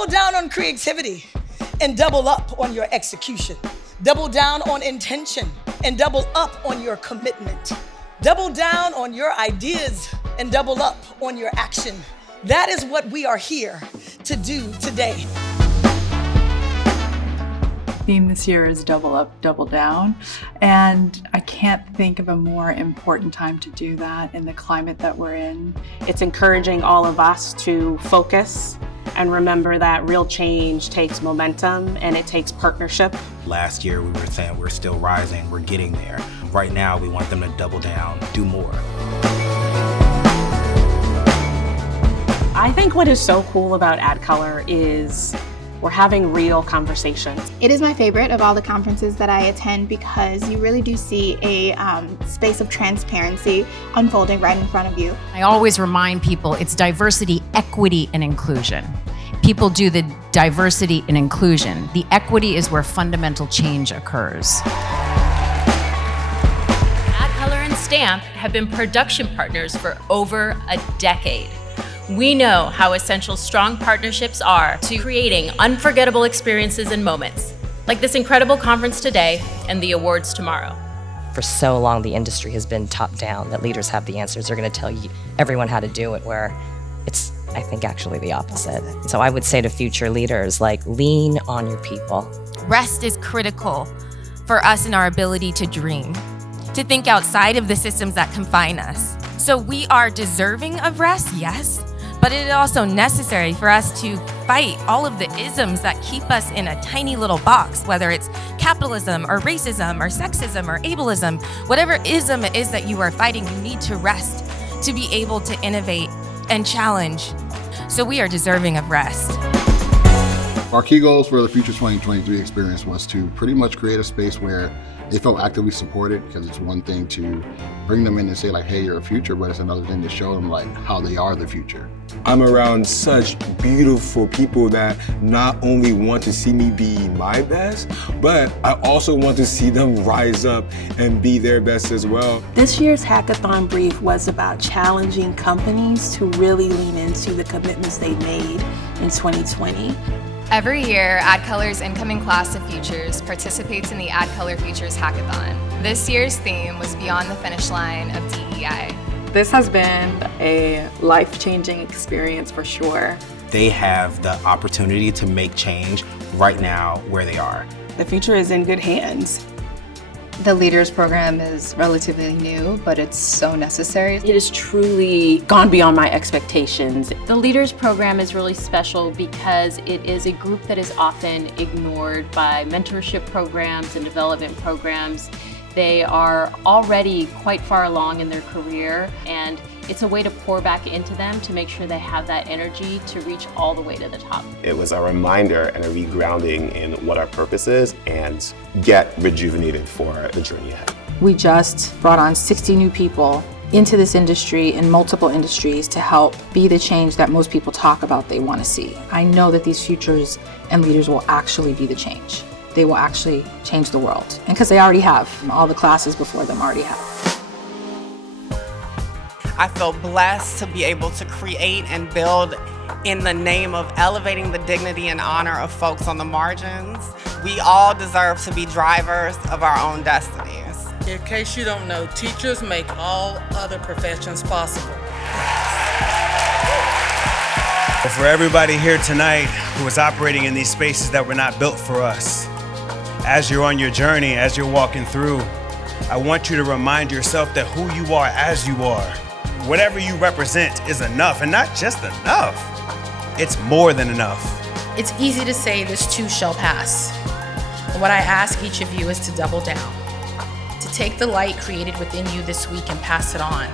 Double down on creativity and double up on your execution. Double down on intention and double up on your commitment. Double down on your ideas and double up on your action. That is what we are here to do today. Theme this year is double up, double down. And I can't think of a more important time to do that in the climate that we're in. It's encouraging all of us to focus and remember that real change takes momentum and it takes partnership. Last year we were saying we're still rising, we're getting there. Right now we want them to double down, do more. I think what is so cool about ADCOLOR is we're having real conversations. It is my favorite of all the conferences that I attend because you really do see a space of transparency unfolding right in front of you. I always remind people it's diversity, equity, and inclusion. People do the diversity and inclusion. The equity is where fundamental change occurs. ADCOLOR and STAMP have been production partners for over a decade. We know how essential strong partnerships are to creating unforgettable experiences and moments, like this incredible conference today and the awards tomorrow. For so long, the industry has been top down, that leaders have the answers. They're going to tell everyone how to do it, where it's, I think, actually the opposite. So I would say to future leaders, like, lean on your people. Rest is critical for us in our ability to dream, to think outside of the systems that confine us. So we are deserving of rest, yes, but it is also necessary for us to fight all of the isms that keep us in a tiny little box, whether it's capitalism or racism or sexism or ableism. Whatever ism it is that you are fighting, you need to rest to be able to innovate and challenge. So we are deserving of rest. Our key goals for the Future 2023 experience was to pretty much create a space where they felt actively supported, because it's one thing to bring them in and say like, hey, you're a future, but it's another thing to show them like how they are the future. I'm around such beautiful people that not only want to see me be my best, but I also want to see them rise up and be their best as well. This year's hackathon brief was about challenging companies to really lean into the commitments they made in 2020. Every year, ADCOLOR's incoming class of futures participates in the ADCOLOR Futures Hackathon. This year's theme was Beyond the Finish Line of DEI. This has been a life-changing experience for sure. They have the opportunity to make change right now where they are. The future is in good hands. The Leaders program is relatively new, but it's so necessary. It has truly gone beyond my expectations. The Leaders program is really special because it is a group that is often ignored by mentorship programs and development programs. They are already quite far along in their career, and it's a way to pour back into them to make sure they have that energy to reach all the way to the top. It was a reminder and a regrounding in what our purpose is and get rejuvenated for the journey ahead. We just brought on 60 new people into this industry in multiple industries to help be the change that most people talk about they want to see. I know that these futures and leaders will actually be the change. They will actually change the world. And because they already have. All the classes before them already have. I feel blessed to be able to create and build in the name of elevating the dignity and honor of folks on the margins. We all deserve to be drivers of our own destinies. In case you don't know, teachers make all other professions possible. For everybody here tonight who is operating in these spaces that were not built for us, as you're on your journey, as you're walking through, I want you to remind yourself that who you are as you are. Whatever you represent is enough, and not just enough, it's more than enough. It's easy to say this too shall pass. And what I ask each of you is to double down, to take the light created within you this week and pass it on.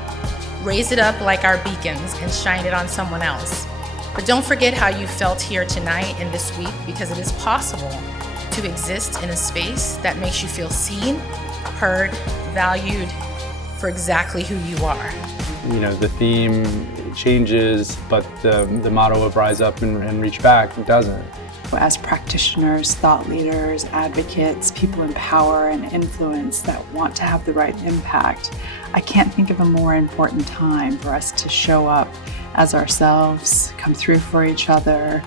Raise it up like our beacons and shine it on someone else. But don't forget how you felt here tonight and this week, because it is possible to exist in a space that makes you feel seen, heard, valued for exactly who you are. You know, the theme changes, but the motto of rise up and reach back doesn't. As practitioners, thought leaders, advocates, people in power and influence that want to have the right impact, I can't think of a more important time for us to show up as ourselves, come through for each other,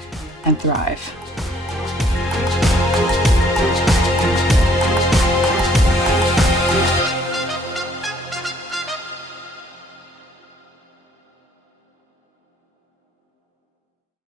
and thrive.